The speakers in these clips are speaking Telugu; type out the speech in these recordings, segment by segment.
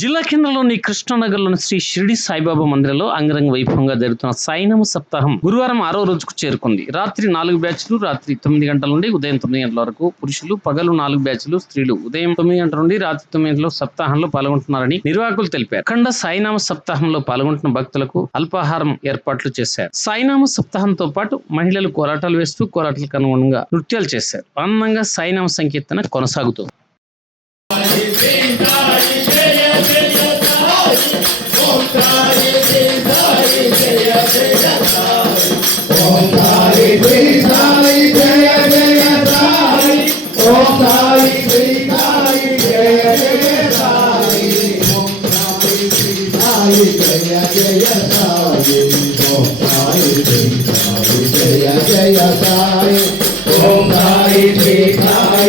జిల్లా కేంద్రంలోని కృష్ణానగర్లోని శ్రీ షిరిడి సాయిబాబా మందిరంలో అంగరంగ వైభవంగా జరుగుతున్న సాయినామ సప్తాహం గురువారం 6వ రోజుకు చేరుకుంది. రాత్రి 4 బ్యాచ్లు రాత్రి 9 గంటల నుండి ఉదయం 9 గంటల వరకు పురుషులు, పగలు 4 బ్యాచ్లు స్త్రీలు ఉదయం 9 గంటల నుండి రాత్రి 9 గంటల సప్తాహంలో పాల్గొంటున్నారని నిర్వాహకులు తెలిపారు. అఖండ సాయినామ సప్తాహంలో పాల్గొంటున్న భక్తులకు అల్పాహారం ఏర్పాట్లు చేశారు. సాయినామ సప్తాహంతో పాటు మహిళలు కోలాటాలు వేస్తూ కోలాటాలకు అనుగుణంగా నృత్యాలు చేశారు. ఆనందంగా సాయినామ సంకీర్తన కొనసాగుతుంది. ఓం సాయి శ్రీ సాయి జయ జయ సాయి ఓం సాయి శ్రీ సాయి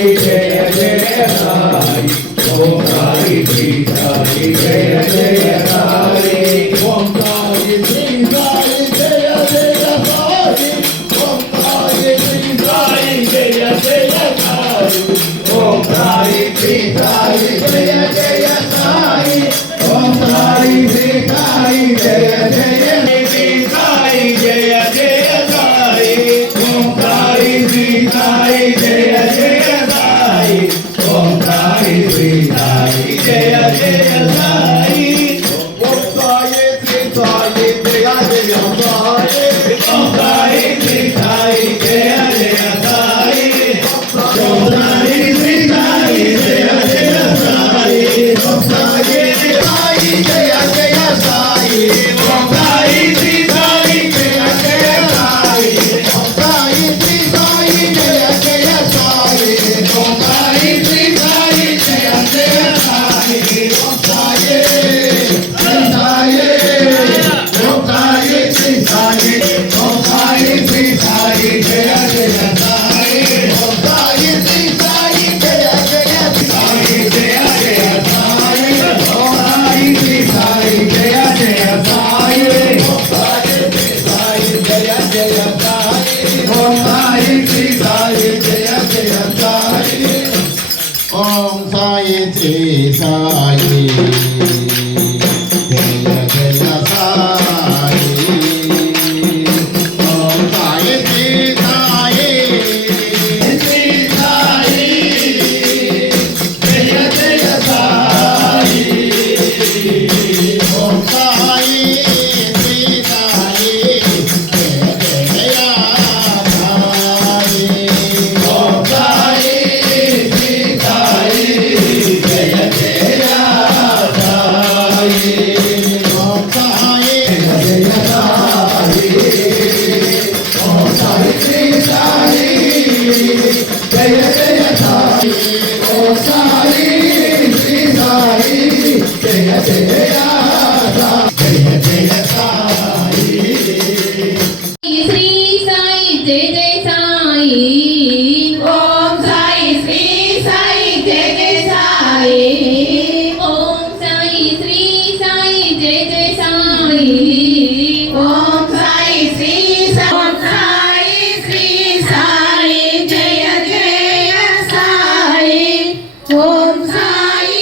శ్రీ సాయి జయ జయ సాయి ఓం సాయి శ్రీ సాయి జయ జయ సాయి ఓం సాయి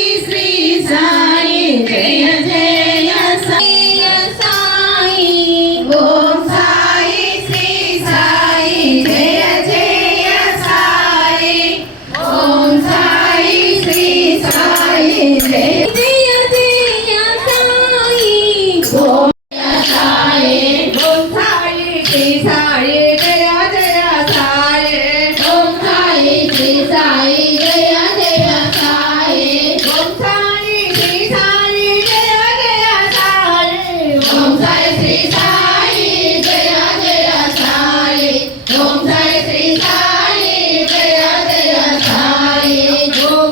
ఓం సాయి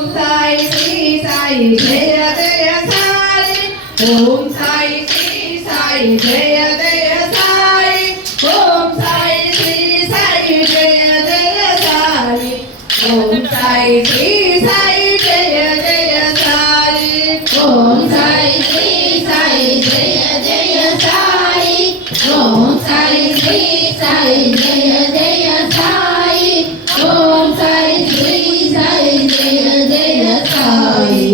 శ్రీ సాయి జయ జయ సాయి ఓం సాయి శ్రీ సాయి జయ జయ సాయి ఓం సాయి శ్రీ సాయి జయ జయ సాయి ఓం సాయి శ్రీ సాయి జయ జయ సాయి ఓం సాయి శ్రీ సాయి జయ జయ సాయి ఓం సాయి శ్రీ సాయి జయ జయ సాయి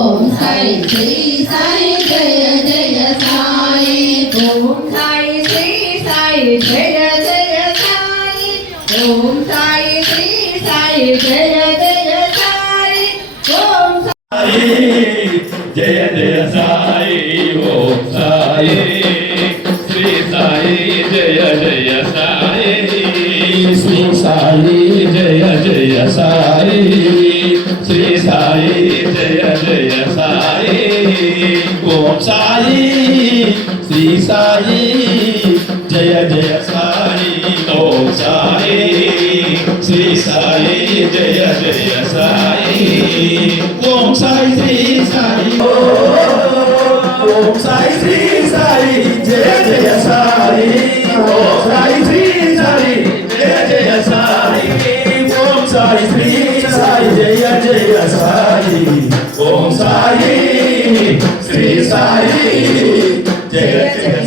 ఓం సాయి శ్రీ సాయి జయ జయ సాయి ఓం సాయి శ్రీ సాయి జయ జయ సాయి ఓం సాయి శ్రీ సాయి జయ జయ సాయి ఓం సాయి జయ జయ సాయి ఓం సాయి శ్రీ సాయి జయ జయ సాయి శ్రీ సాయి జయ జయ సాయి శ్రీ సాయి జయ జయ సాయి ఓం సాయి శ్రీ సాయి జయ జయ సాయి ఓం సాయి శ్రీ సాయి జయ జయ సాయి ఓం సాయి శ్రీ సాయి ఓం సాయి శ్రీ సాయి జయ జయ సాయి ఓం సాయి శ్రీ సాయి జయ జయ సాయి ఓం సాయి శ్రీ సాయి జయ జయ సాయి ఓం సాయి శ్రీ సాయి జయ జయ